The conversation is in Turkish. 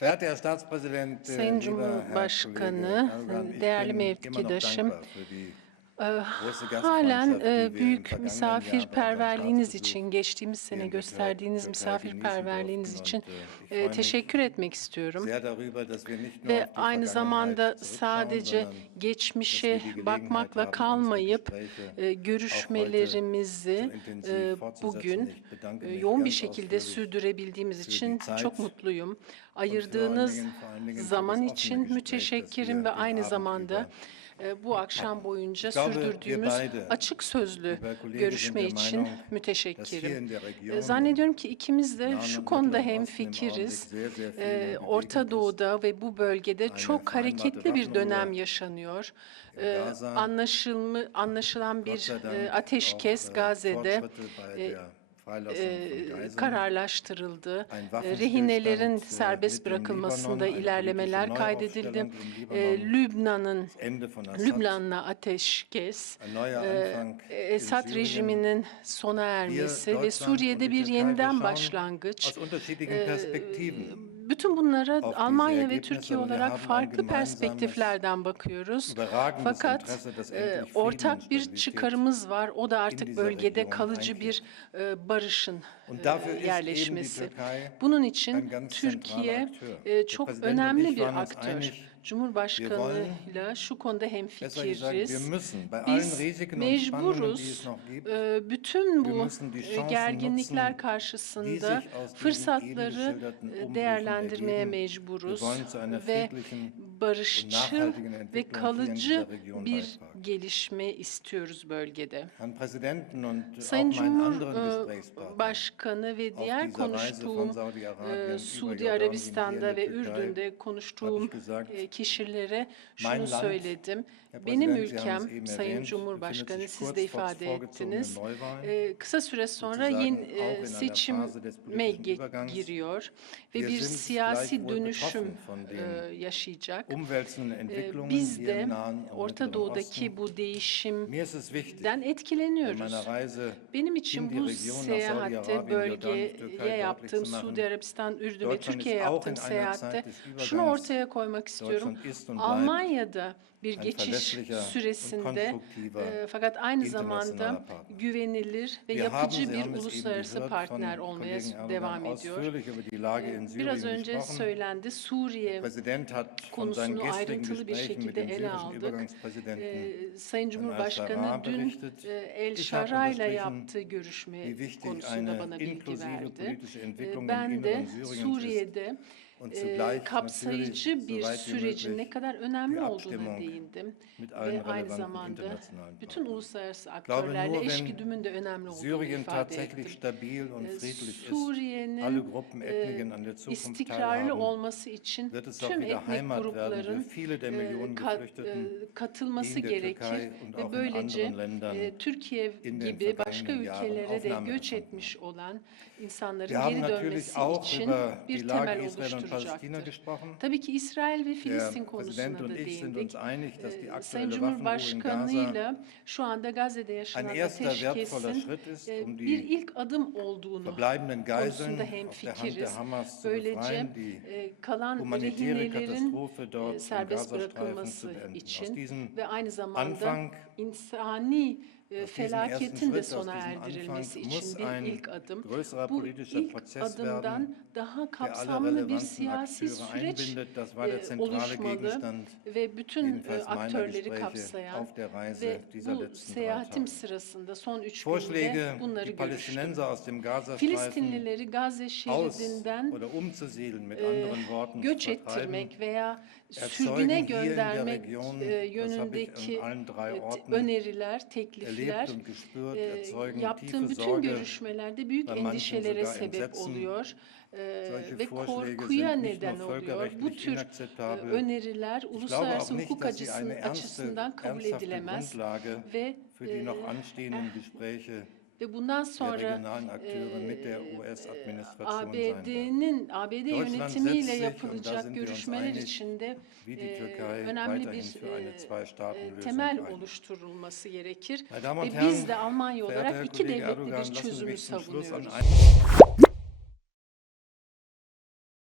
Sayın lieber Herr Cumhurbaşkanı, değerli mevkidaşım, Ee, Halen e, büyük misafirperverliğiniz için, geçtiğimiz sene gösterdiğiniz misafirperverliğiniz için e, teşekkür etmek istiyorum. Ve aynı zamanda sadece geçmişe bakmakla kalmayıp e, görüşmelerimizi bugün yoğun bir şekilde sürdürebildiğimiz için çok mutluyum. Ayırdığınız zaman için müteşekkirim ve aynı zamanda bu akşam boyunca sürdürdüğümüz açık sözlü görüşme için müteşekkirim. E, Zannediyorum ki ikimiz de şu konuda sehr viel E, Orta. Doğu'da ve bu bölgede çok hareketli bir dönem yaşanıyor. E. Anlaşılma, anlaşılan bir e, ateşkes Gazze'de e, kararlaştırıldı. E, Rehinelerin serbest bırakılmasında ilerlemeler kaydedildi. E, Lübnan'ın Lübnan'la ateşkes, e, Esad rejiminin sona ermesi ve Suriye'de bir yeniden başlangıç. Bütün bunlara Almanya ve Türkiye olarak farklı perspektiflerden bakıyoruz. Fakat e, ortak bir çıkarımız var. O da artık bölgede kalıcı bir e, barışın e, yerleşmesi. Bunun için Türkiye e, çok önemli bir aktör. Einig, Cumhurbaşkanıyla şu konuda hemfikiriz. Biz mecburuz e, bütün bu e, gerginlikler karşısında fırsatları Umbrüchen değerlendirmeye mecburuz ve barışçıl ve kalıcı bir. Gelişme istiyoruz bölgede. Und Sayın Cumhurbaşkanı Gesprächspartnern ve diğer konuştuğum e, Suudi Arabistan'da ve Ürdün'de konuştuğum e, kişilere şunu söyledim. Benim ülkem Sayın Cumhurbaşkanı siz de ifade ettiniz. E, kısa süre sonra yeni e, seçime giriyor ve bir siyasi dönüşüm e, yaşayacak. E, Biz de Orta Doğu'daki Osten. bu değişimden etkileniyoruz. Benim için bu seyahatte bölgeye yaptığım Suudi Arabistan, Ürdün ve Türkiye'ye yaptığım seyahatte şunu ortaya koymak istiyorum. Almanya'da bir geçiş süresinde e, fakat aynı zamanda güvenilir ve yapıcı bir uluslararası partner olmaya devam ediyor. Syrien Biraz önce söylendi Suriye konusunu ayrıntılı bir şekilde ele aldık. Ee, Sayın Cumhurbaşkanı dün e, El Şara'yla yaptığı görüşme konusunda bana bilgi verdi. im Ben de Suriye'de e, kapsayıcı bir sürecin ne kadar önemli olduğuna değindim. Ve aynı zamanda bütün uluslararası aktörlerle nur eş wenn güdümün de önemli olduğunu ifade ettim. Suriye'nin istikrarlı olması için tüm etnik grupların katılması gerekir ve böylece Türkiye gibi başka ülkelere de göç etmiş olan insanların geri dönmesi için bir temel Israel gesprochen. Tabii ki İsrail ve Filistin konusuna und da ich sind değindik. uns einig, dass die Ee, Sayın Cumhurbaşkanıyla şu anda Gazze'de yaşanan ateşkesin e, um bir ilk adım olduğunu konusunda hemfikiriz. Böylece e, kalan rehinelerin e, serbest bırakılması için ve aynı zamanda Anfang insani e, diesem ersten felaketin de sona erdirilmesi için bir ilk adım. Bu ilk adımdan daha kapsamlı bir siyasi süreç zentrale oluşmalı ve bütün meiner aktörleri kapsayan ve bu seyahatim sırasında son üç günde bunları görüştüm. Filistinlileri Gazze şeridinden göç ettirmek veya sürgüne göndermek yönündeki öneriler, teklifler gespürt, e, yaptığım bütün görüşmelerde büyük endişelere sebep oluyor e, ve korkuya neden oluyor. Bu tür e, öneriler uluslararası hukuk açısından, kabul edilemez ve e, noch anstehenden Gespräche ve bundan sonra e. ABD'nin ABD yönetimiyle yapılacak görüşmeler içinde e, önemli bir e, temel oluşturulması gerekir. Ve biz de Almanya olarak iki devletli bir çözümü savunuyoruz.